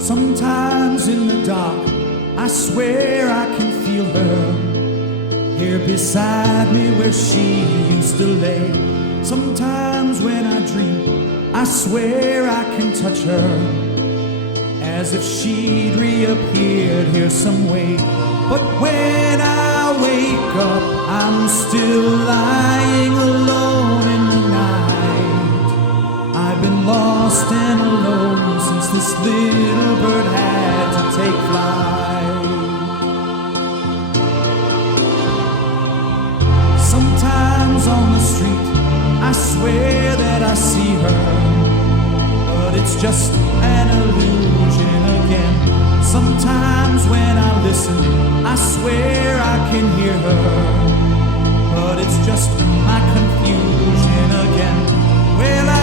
Sometimes in the dark, I swear I can feel her here beside me where she used to lay. Sometimes when I dream, I swear I can touch her, as if she'd reappeared here some way. But when I wake up, I'm still lying alone in the night. I've been lost and alone since this little bird had to take flight. Sometimes on the street, I swear that I see her, but it's just an illusion again. Sometimes when I listen, I swear I can hear her, but it's just my confusion again. Well, I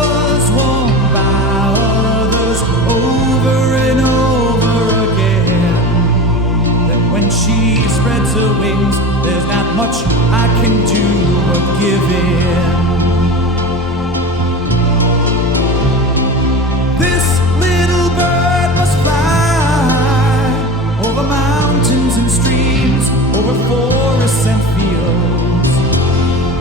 was warned by others over and over again that when she spreads her wings, there's not much I can do but give in. This little bird must fly over mountains and streams, over forests and fields.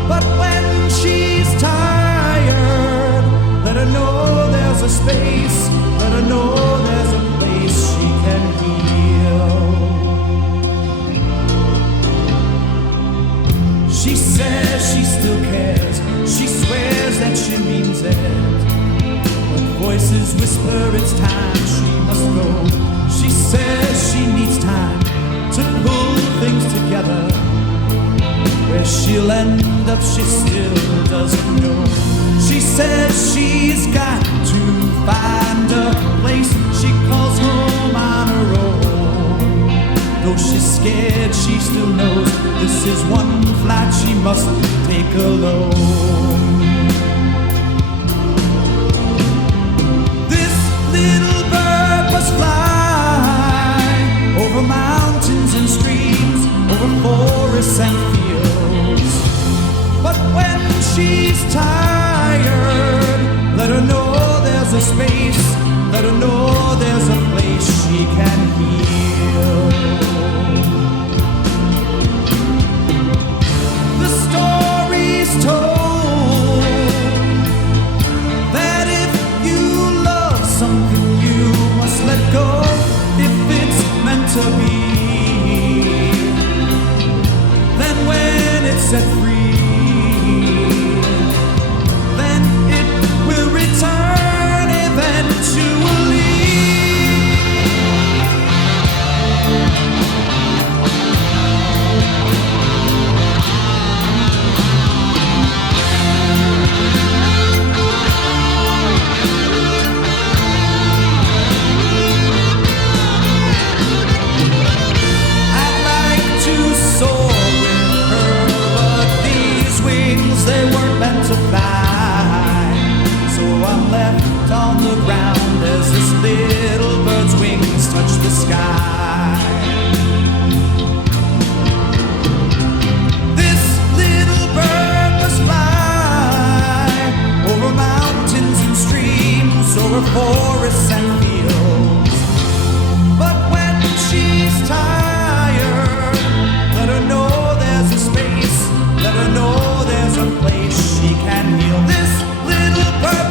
But when she's tired, let her know there's a space, let her know there's a place she can heal. She says she still cares, she swears that she means it. Voices whisper it's time she must go. She says she needs time to pull things together. Where she'll end up she still doesn't know. She says she's got to find a place she calls home on her own. Though she's scared, she still knows this is one flight she must take alone. Little bird must fly over mountains and streams, over forests and fields. But when she's tired, let her know there's a space, let her know there's a place she can heal. The story's told that if you love something, you must let go if it's meant to be. Then when it's set free, then it will return eventually. They weren't meant to fly, so I'm left on the ground as this little bird's wings touch the sky. This little bird must fly over mountains and streams, over forests and fields. But when she's tired, let her know there's a space, let her know there's a place she can heal. This little bird